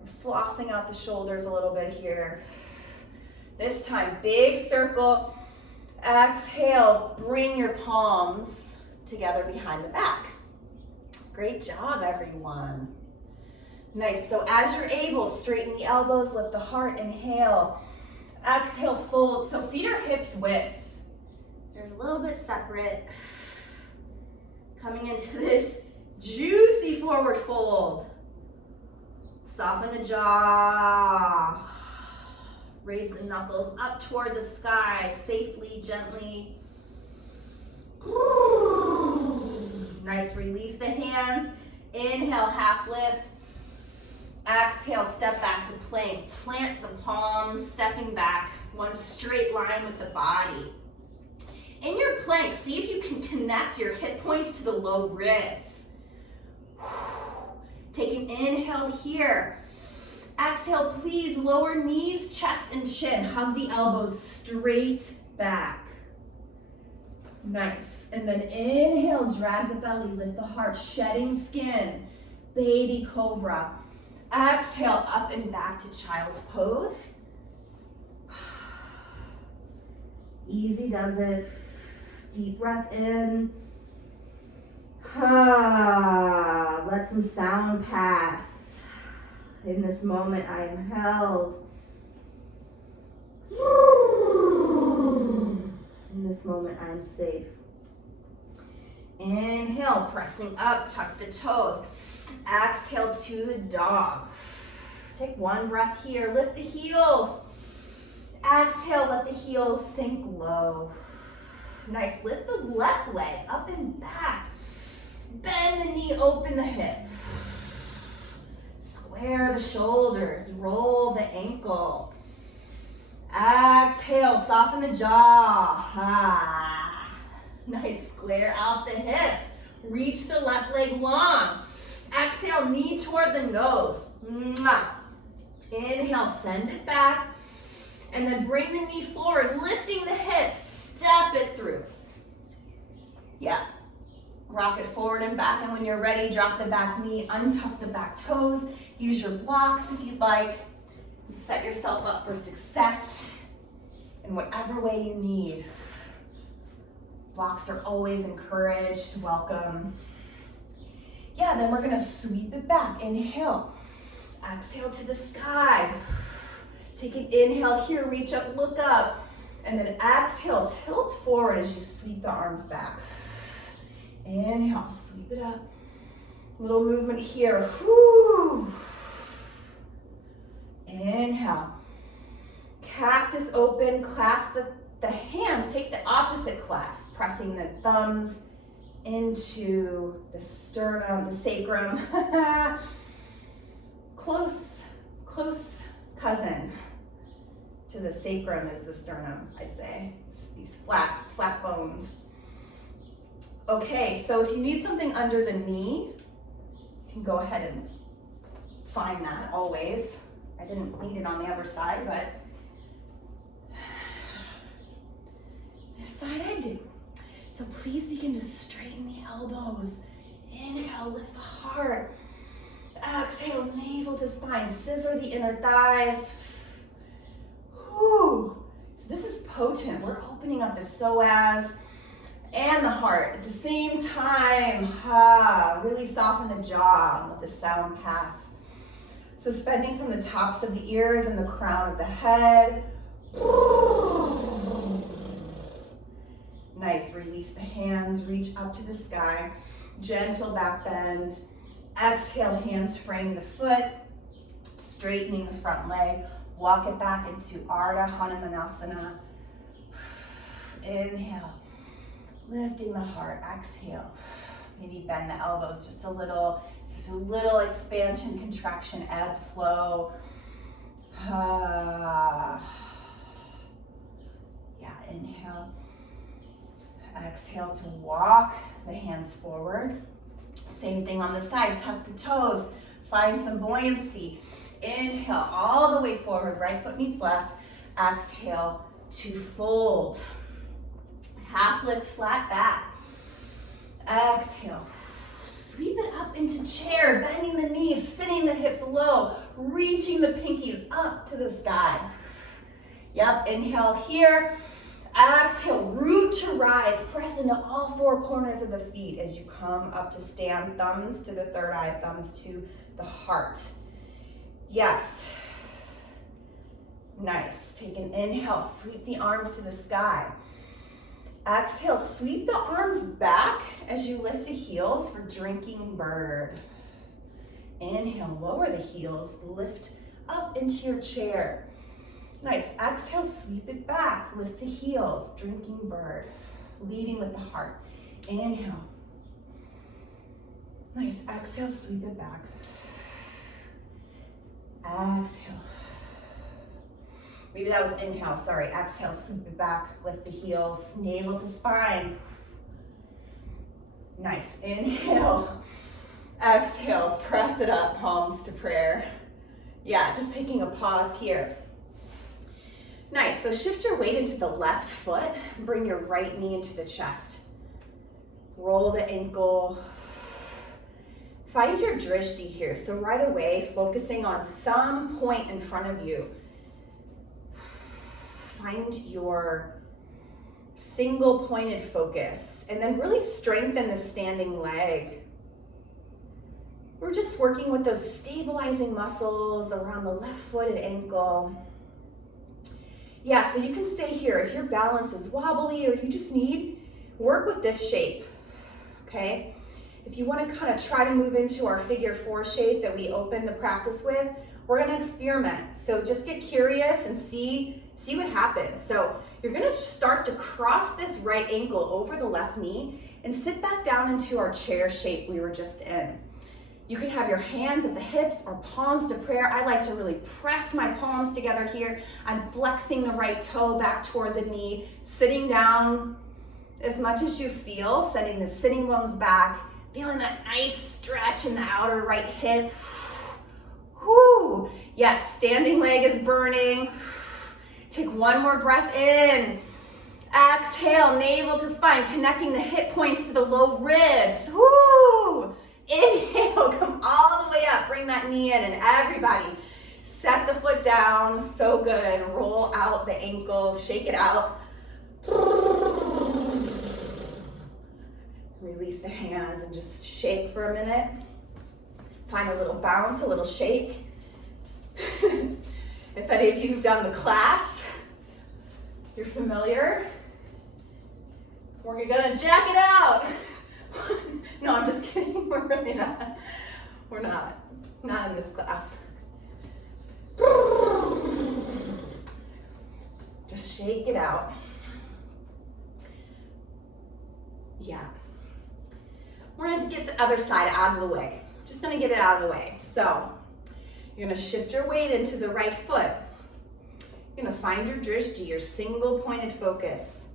We're flossing out the shoulders a little bit here. This time, big circle. Exhale, bring your palms together behind the back. Great job, everyone. Nice, so as you're able, straighten the elbows, lift the heart, inhale. Exhale, fold. So feet are hips width. They're a little bit separate. Coming into this juicy forward fold. Soften the jaw. Raise the knuckles up toward the sky, safely, gently. Nice, release the hands. Inhale, half lift. Exhale, step back to plank. Plant the palms, stepping back. One straight line with the body. In your plank, see if you can connect your hip points to the low ribs. Take an inhale here. Exhale, please lower knees, chest, and chin. Hug the elbows straight back. Nice. And then inhale, drag the belly, lift the heart, shedding skin. Baby cobra. Exhale, up and back to child's pose. Easy does it. Deep breath in. Let some sound pass. In this moment, I am held. In this moment, I'm safe. Inhale, pressing up, tuck the toes. Exhale to the dog. Take one breath here, lift the heels. Exhale, let the heels sink low. Nice, lift the left leg up and back. Bend the knee, open the hip. Square the shoulders, roll the ankle. Exhale, soften the jaw. Nice, square out the hips. Reach the left leg long. Exhale, knee toward the nose. Inhale, send it back. And then bring the knee forward, lifting the hips. Step it through. Yeah. Rock it forward and back, and when you're ready, drop the back knee, untuck the back toes. Use your blocks if you'd like. Set yourself up for success in whatever way you need. Blocks are always encouraged, welcome. Yeah, then we're gonna sweep it back. Inhale, exhale to the sky. Take an inhale here, reach up, look up. And then exhale, tilt forward as you sweep the arms back. Inhale, sweep it up. Little movement here. Whew. Inhale. Cactus open, clasp the hands. Take the opposite clasp, pressing the thumbs into the sternum, the sacrum. Close cousin to the sacrum is the sternum, I'd say. It's these flat bones. Okay, so if you need something under the knee, you can go ahead and find that always. I didn't need it on the other side, but this side I do. So please begin to straighten the elbows. Inhale, lift the heart. Exhale, navel to spine. Scissor the inner thighs. Whew. So this is potent. We're opening up the psoas and the heart at the same time. Really soften the jaw and let the sound pass. Suspending from the tops of the ears and the crown of the head. Nice, release the hands, reach up to the sky. Gentle back bend. Exhale, hands frame the foot. Straightening the front leg. Walk it back into Ardha Hanumanasana. Inhale, lifting the heart. Exhale, maybe bend the elbows just a little. This is a little expansion, contraction, ebb, flow. Yeah, inhale. Exhale to walk the hands forward. Same thing on the side, tuck the toes. Find some buoyancy. Inhale all the way forward, right foot meets left. Exhale to fold. Half lift, flat back. Exhale. Sweep it up into chair, bending the knees, sitting the hips low, reaching the pinkies up to the sky. Yep, inhale here. Exhale, root to rise. Press into all four corners of the feet as you come up to stand. Thumbs to the third eye, thumbs to the heart. Yes. Nice. Take an inhale, sweep the arms to the sky. Exhale, sweep the arms back as you lift the heels for drinking bird. Inhale, lower the heels, lift up into your chair. Nice. Exhale, sweep it back, lift the heels, drinking bird. leading with the heart. Inhale. Nice. Exhale, sweep it back. Exhale. Maybe that was inhale, sorry. Exhale, sweep it back, lift the heels, navel to spine. Nice. Inhale. Exhale, press it up, palms to prayer. Yeah, just taking a pause here. Nice, so shift your weight into the left foot, bring your right knee into the chest. Roll the ankle. Find your drishti here. So right away, focusing on some point in front of you. Find your single pointed focus and then really strengthen the standing leg. We're just working with those stabilizing muscles around the left-footed ankle. Yeah, so you can stay here. If your balance is wobbly or you just need, work with this shape, okay? If you want to kind of try to move into our figure 4 shape that we opened the practice with, we're going to experiment. So just get curious and see what happens. So you're going to start to cross this right ankle over the left knee and sit back down into our chair shape we were just in. You can have your hands at the hips or palms to prayer. I like to really press my palms together here. I'm flexing the right toe back toward the knee, sitting down as much as you feel, sending the sitting bones back, feeling that nice stretch in the outer right hip. Whoo! Yes, standing leg is burning. Take one more breath in. Exhale, navel to spine, connecting the hip points to the low ribs. Woo! Inhale, come all the way up. Bring that knee in, and everybody set the foot down. So good. Roll out the ankles, shake it out. Release the hands and just shake for a minute. Find a little bounce, a little shake. If any of you have done the class, you're familiar. We're gonna jack it out. No, I'm just kidding. We're really not. We're not in this class. Just shake it out. Yeah. We're going to get the other side out of the way. Just going to get it out of the way. So you're going to shift your weight into the right foot. You're going to find your drishti, your single pointed focus.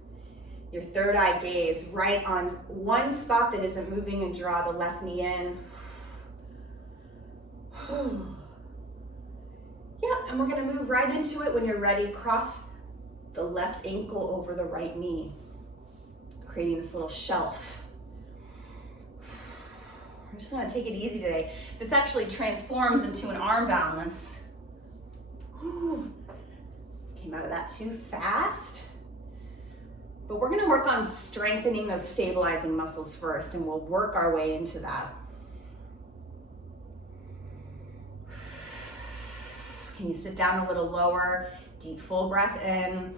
Your third eye gaze right on one spot that isn't moving, and draw the left knee in. Yeah, and we're gonna move right into it. When you're ready, cross the left ankle over the right knee, creating this little shelf. We're just gonna take it easy today. This actually transforms into an arm balance. Came out of that too fast. But we're gonna work on strengthening those stabilizing muscles first, and we'll work our way into that. Can you sit down a little lower? Deep full breath in,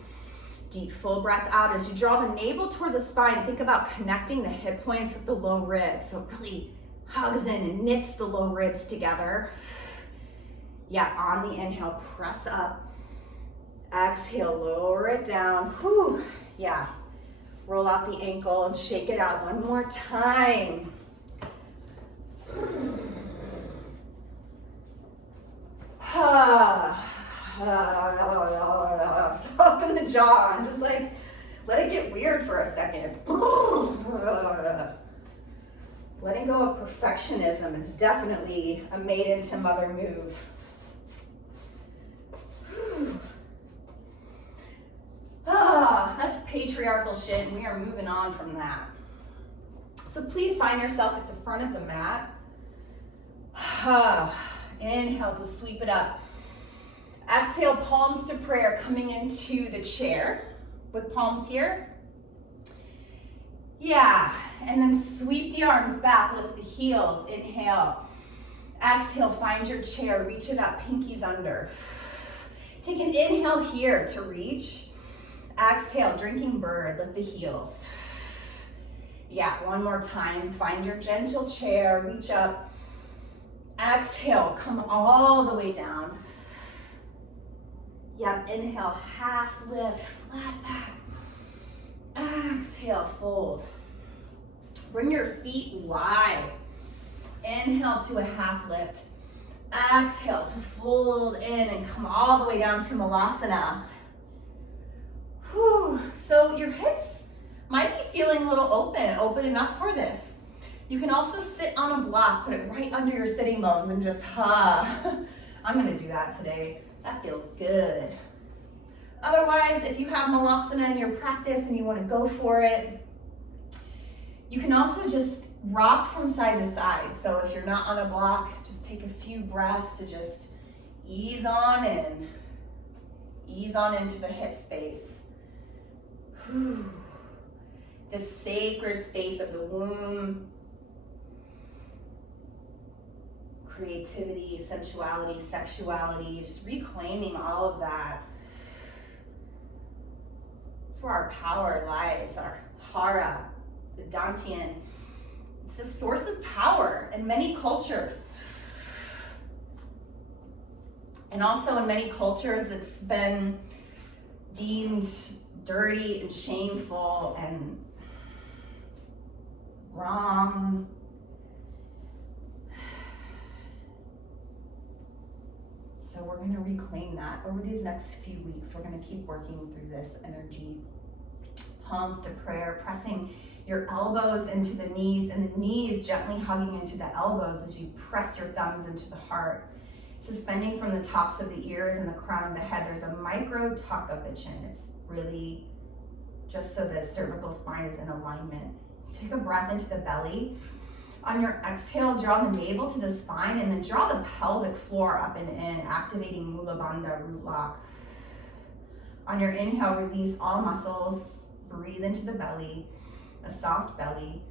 deep full breath out. As you draw the navel toward the spine, think about connecting the hip points with the low ribs. So it really hugs in and knits the low ribs together. Yeah, on the inhale, press up. Exhale, lower it down. Whew. Yeah. Roll out the ankle and shake it out one more time. Soften the jaw and just like let it get weird for a second. Letting go of perfectionism is definitely a maiden to mother move. That's patriarchal shit, and we are moving on from that. So please find yourself at the front of the mat. Inhale to sweep it up. Exhale, palms to prayer, coming into the chair with palms here. Yeah, and then sweep the arms back, lift the heels, inhale. Exhale, find your chair, reach it up, pinkies under. Take an inhale here to reach. Exhale, drinking bird, lift the heels. Yeah, one more time. Find your gentle chair, reach up. Exhale, come all the way down. Yeah, inhale, half lift, flat back. Exhale, fold. Bring your feet wide. Inhale to a half lift. Exhale to fold in and come all the way down to Malasana. Whew. So your hips might be feeling a little open enough for this. You can also sit on a block, put it right under your sitting bones and just I'm gonna do that today. That feels good. Otherwise, if you have Malasana in your practice and you wanna go for it, you can also just rock from side to side. So if you're not on a block, just take a few breaths to just ease on in. Ease on into the hip space. Whew. This sacred space of the womb. Creativity, sensuality, sexuality, just reclaiming all of that. It's where our power lies, our hara, the Dantian. It's the source of power in many cultures. And also in many cultures, it's been deemed dirty and shameful and wrong. So we're going to reclaim that over these next few weeks. We're going to keep working through this energy. Palms to prayer, pressing your elbows into the knees and the knees gently hugging into the elbows as you press your thumbs into the heart. Suspending from the tops of the ears and the crown of the head, there's a micro tuck of the chin. It's really just so the cervical spine is in alignment. Take a breath into the belly. On your exhale, draw the navel to the spine and then draw the pelvic floor up and in, activating Mula Bandha, root lock. On your inhale, release all muscles. Breathe into the belly, a soft belly.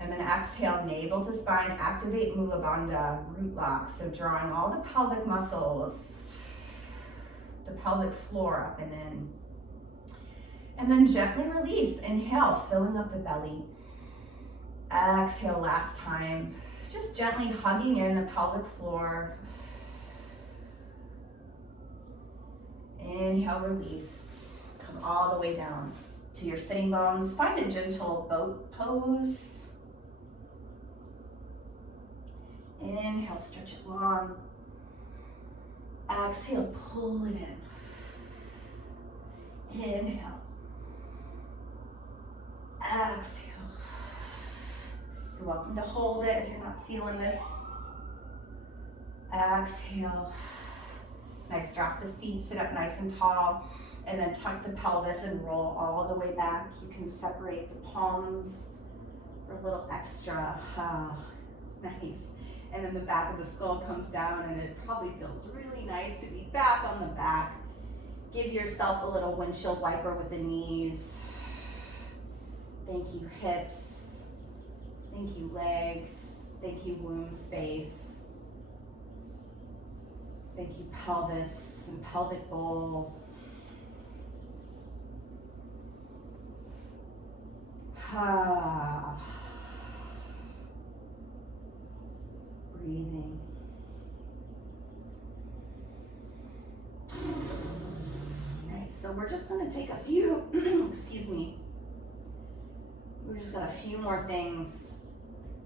And then exhale, navel to spine, activate Mula Bandha, root lock. So drawing all the pelvic muscles, the pelvic floor up and in. And then gently release. Inhale, filling up the belly. Exhale, last time. Just gently hugging in the pelvic floor. Inhale, release. Come all the way down to your sitting bones. Find a gentle boat pose. Inhale, stretch it long. Exhale, pull it in. Inhale. Exhale. You're welcome to hold it if you're not feeling this. Exhale. Nice, drop the feet, sit up nice and tall, and then tuck the pelvis and roll all the way back. You can separate the palms for a little extra. Nice. And then the back of the skull comes down and it probably feels really nice to be back on the back. Give yourself a little windshield wiper with the knees. Thank you, hips. Thank you, legs. Thank you, womb space. Thank you, pelvis and pelvic bowl. Breathing. Nice, so we're just gonna take a few, excuse me. We've just got a few more things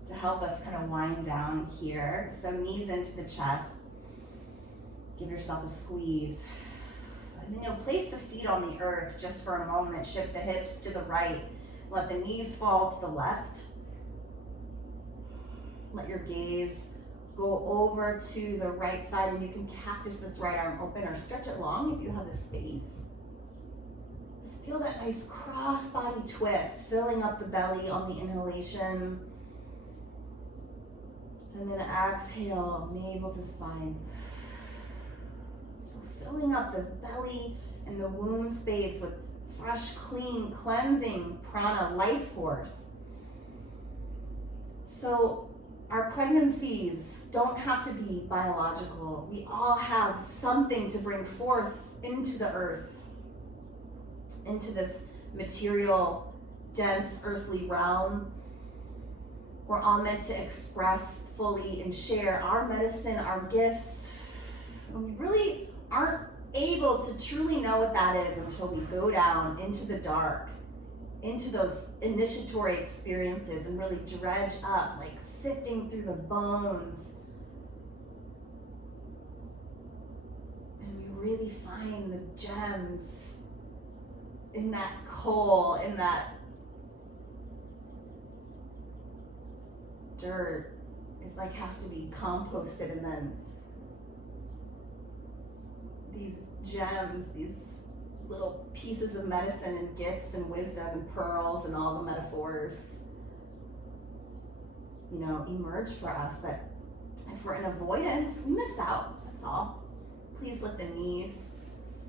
to help us kind of wind down here. So knees into the chest. Give yourself a squeeze. And then you'll place the feet on the earth just for a moment. Shift the hips to the right. Let the knees fall to the left. Let your gaze go over to the right side and you can cactus this right arm open or stretch it long if you have the space. Just feel that nice cross-body twist, filling up the belly on the inhalation. And then exhale, navel to spine. So filling up the belly and the womb space with fresh, clean, cleansing prana life force. So our pregnancies don't have to be biological. We all have something to bring forth into the earth, into this material, dense, earthly realm. We're all meant to express fully and share our medicine, our gifts. And we really aren't able to truly know what that is until we go down into the dark into those initiatory experiences and really dredge up, like sifting through the bones. And we really find the gems in that coal, in that dirt. It like has to be composted, and then these gems, these little pieces of medicine and gifts and wisdom and pearls and all the metaphors, you know, emerge for us. But if we're in avoidance, we miss out, that's all. Please lift the knees,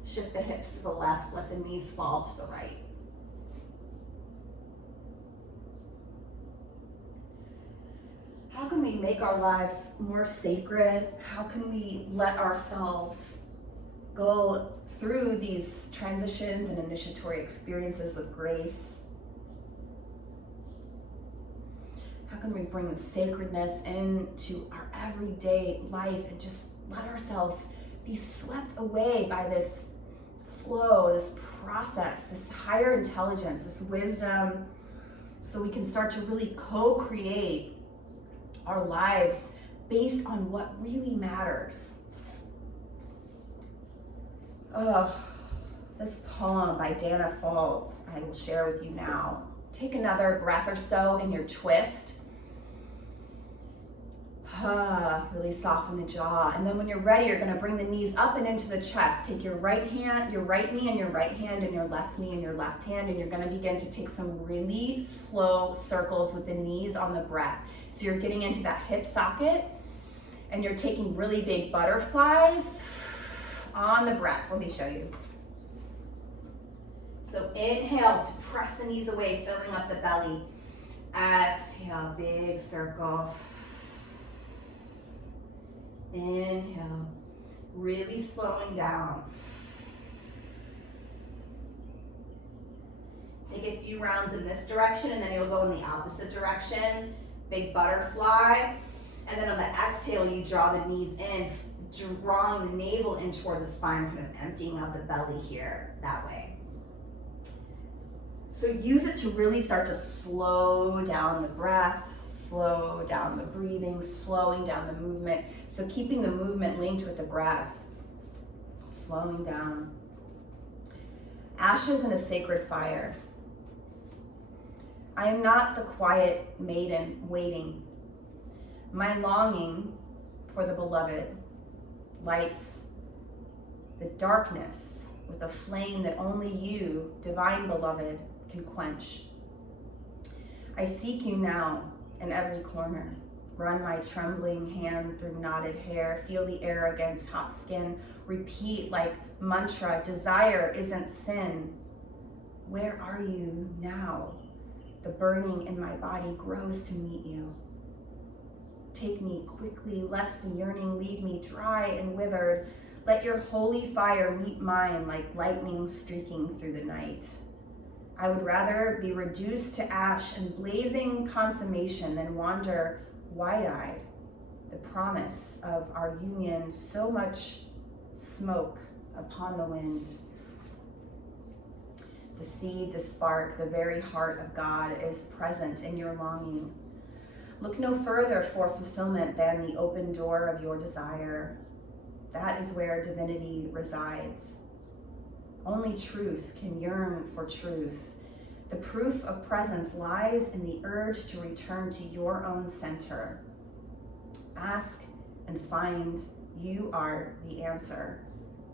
shift the hips to the left, let the knees fall to the right. How can we make our lives more sacred? How can we let ourselves go through these transitions and initiatory experiences with grace? How can we bring the sacredness into our everyday life and just let ourselves be swept away by this flow, this process, this higher intelligence, this wisdom, so we can start to really co-create our lives based on what really matters. This poem by Danna Faulds, I will share with you now. Take another breath or so in your twist. Really soften the jaw. And then when you're ready, you're gonna bring the knees up and into the chest. Take your right hand, your right knee and your right hand and your left knee and your left hand, and you're gonna begin to take some really slow circles with the knees on the breath. So you're getting into that hip socket and you're taking really big butterflies on the breath. Let me show you. So inhale to press the knees away, filling up the belly. Exhale, big circle. Inhale, really slowing down. Take a few rounds in this direction and then you'll go in the opposite direction. Big butterfly. And then on the exhale, you draw the knees in, drawing the navel in toward the spine, kind of emptying out the belly here, that way. So use it to really start to slow down the breath, slow down the breathing, slowing down the movement. So keeping the movement linked with the breath, slowing down. Ashes in a sacred fire. I am not the quiet maiden waiting. My longing for the beloved lights the darkness with a flame that only you, divine beloved, can quench. I seek you now in every corner. Run my trembling hand through knotted hair, feel the air against hot skin, repeat like mantra, desire isn't sin. Where are you now? The burning in my body grows to meet you. Take me quickly, lest the yearning leave me dry and withered. Let your holy fire meet mine like lightning streaking through the night. I would rather be reduced to ash and blazing consummation than wander wide-eyed, the promise of our union, so much smoke upon the wind. The seed, the spark, the very heart of God is present in your longing. Look no further for fulfillment than the open door of your desire. That is where divinity resides. Only truth can yearn for truth. The proof of presence lies in the urge to return to your own center. Ask and find, you are the answer.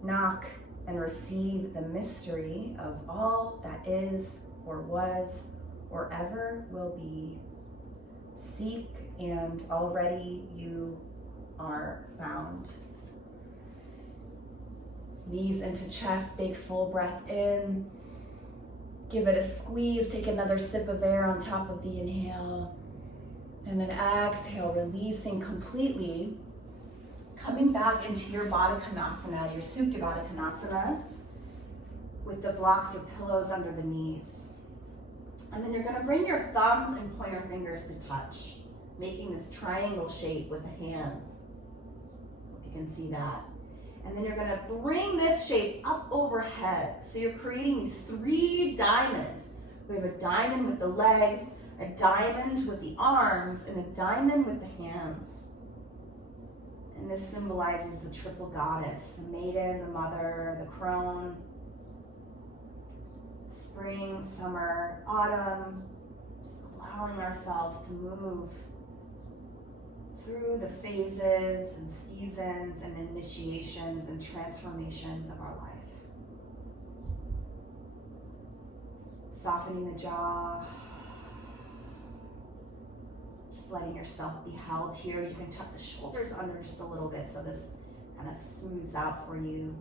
Knock and receive the mystery of all that is or was or ever will be. Seek and already you are found. Knees into chest, big full breath in. Give it a squeeze, take another sip of air on top of the inhale. And then exhale, releasing completely. Coming back into your Baddha Konasana, your Supta Baddha Konasana, with the blocks or pillows under the knees. And then you're gonna bring your thumbs and pointer fingers to touch, making this triangle shape with the hands. Hope you can see that. And then you're gonna bring this shape up overhead. So you're creating these 3 diamonds We have a diamond with the legs, a diamond with the arms, and a diamond with the hands. And this symbolizes the triple goddess, the maiden, the mother, the crone. Spring, summer, autumn, just allowing ourselves to move through the phases and seasons and initiations and transformations of our life. Softening the jaw, just letting yourself be held here. You can tuck the shoulders under just a little bit so this kind of smooths out for you.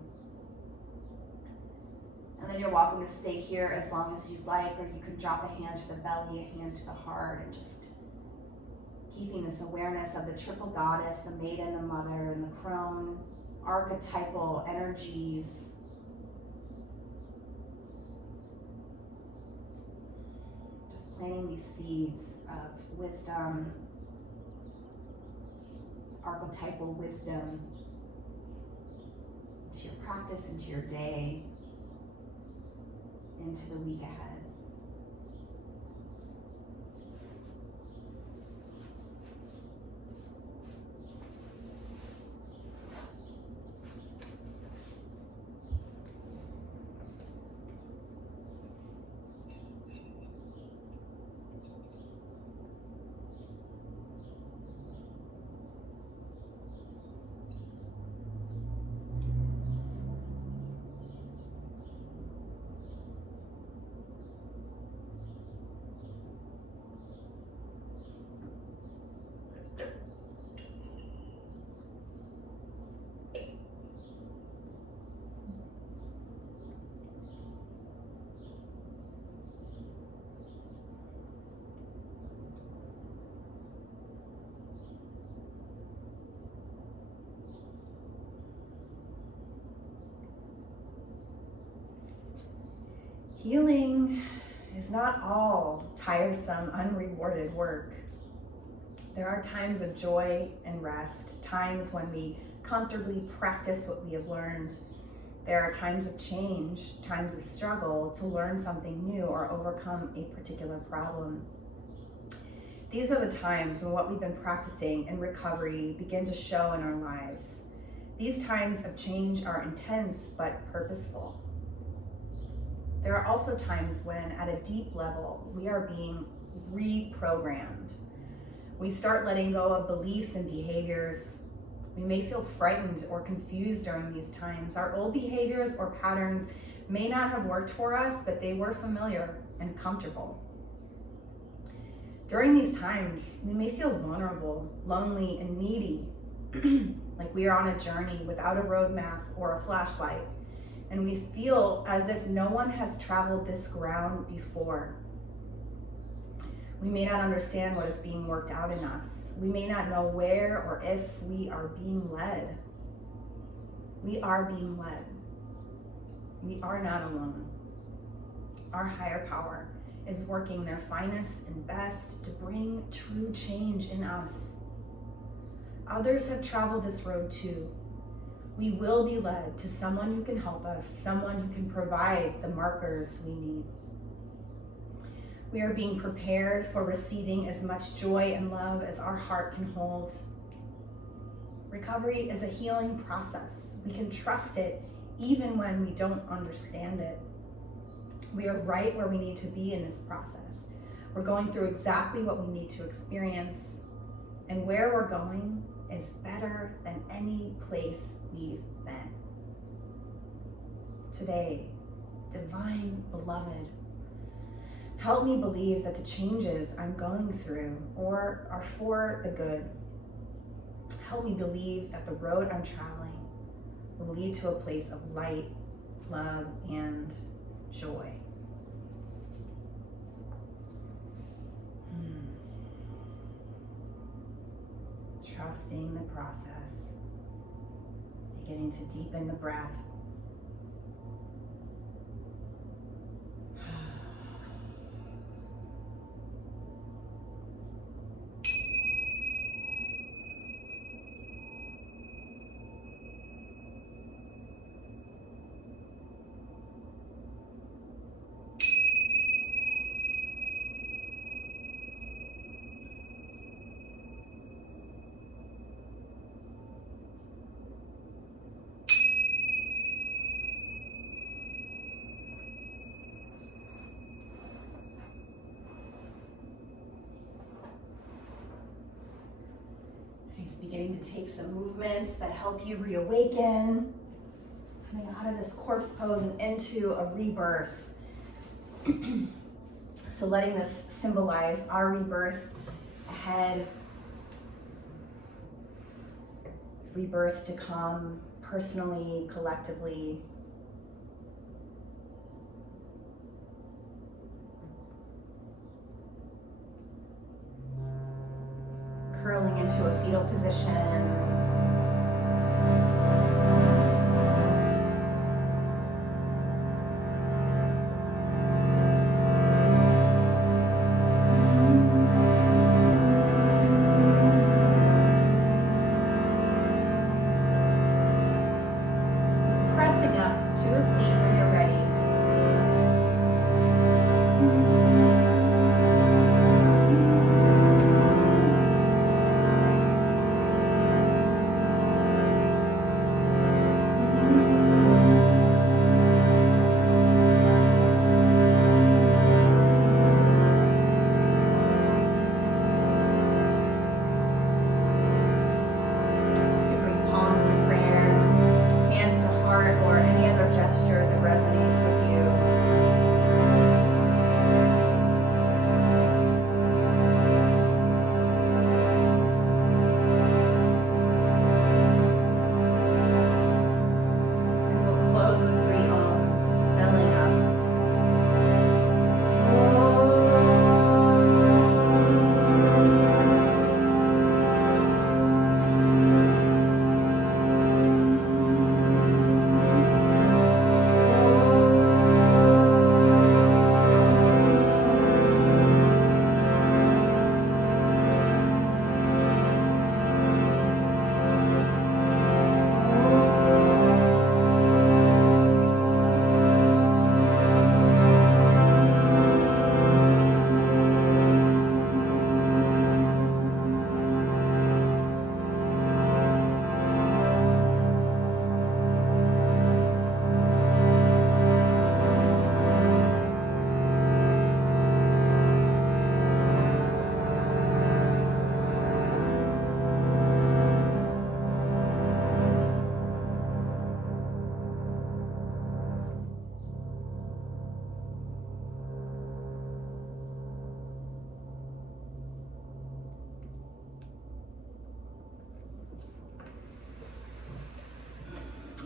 And then you're welcome to stay here as long as you'd like, or you can drop a hand to the belly, a hand to the heart, and just keeping this awareness of the triple goddess, the maiden, the mother, and the crone, archetypal energies. Just planting these seeds of wisdom, archetypal wisdom into your practice, into your day, into the week ahead. Healing is not all tiresome, unrewarded work. There are times of joy and rest, times when we comfortably practice what we have learned. There are times of change, times of struggle to learn something new or overcome a particular problem. These are the times when what we've been practicing in recovery begin to show in our lives. These times of change are intense but purposeful. There are also times when, at a deep level, we are being reprogrammed. We start letting go of beliefs and behaviors. We may feel frightened or confused during these times. Our old behaviors or patterns may not have worked for us, but they were familiar and comfortable. During these times, we may feel vulnerable, lonely, and needy, like we are on a journey without a roadmap or a flashlight. And we feel as if no one has traveled this ground before. We may not understand what is being worked out in us. We may not know where or if we are being led. We are being led. We are not alone. Our higher power is working their finest and best to bring true change in us. Others have traveled this road too. We will be led to someone who can help us, someone who can provide the markers we need. We are being prepared for receiving as much joy and love as our heart can hold. Recovery is a healing process. We can trust it even when we don't understand it. We are right where we need to be in this process. We're going through exactly what we need to experience, and where we're going is better than any place we've been. Today, divine beloved, help me believe that the changes I'm going through are for the good. Help me believe that the road I'm traveling will lead to a place of light, love, and joy. Trusting the process, beginning to deepen the breath. Just beginning to take some movements that help you reawaken, coming out of this corpse pose and into a rebirth. So letting this symbolize our rebirth ahead, rebirth to come personally, collectively. Curling into a fetal position. Pressing up to a seat when you're ready.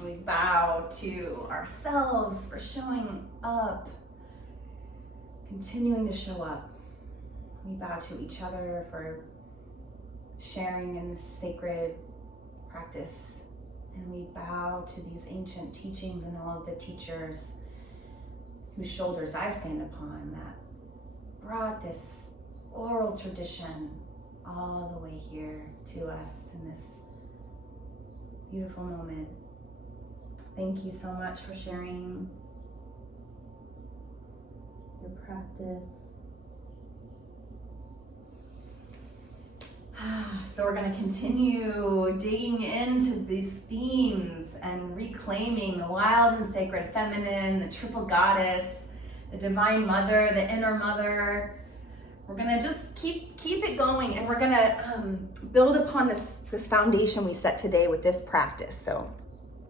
We bow to ourselves for showing up, continuing to show up. We bow to each other for sharing in this sacred practice. And we bow to these ancient teachings and all of the teachers whose shoulders I stand upon that brought this oral tradition all the way here to us in this beautiful moment. Thank you so much for sharing your practice. So we're going to continue digging into these themes and reclaiming the wild and sacred feminine, the triple goddess, the divine mother, the inner mother. We're going to just keep it going, and we're going to build upon this foundation we set today with this practice. So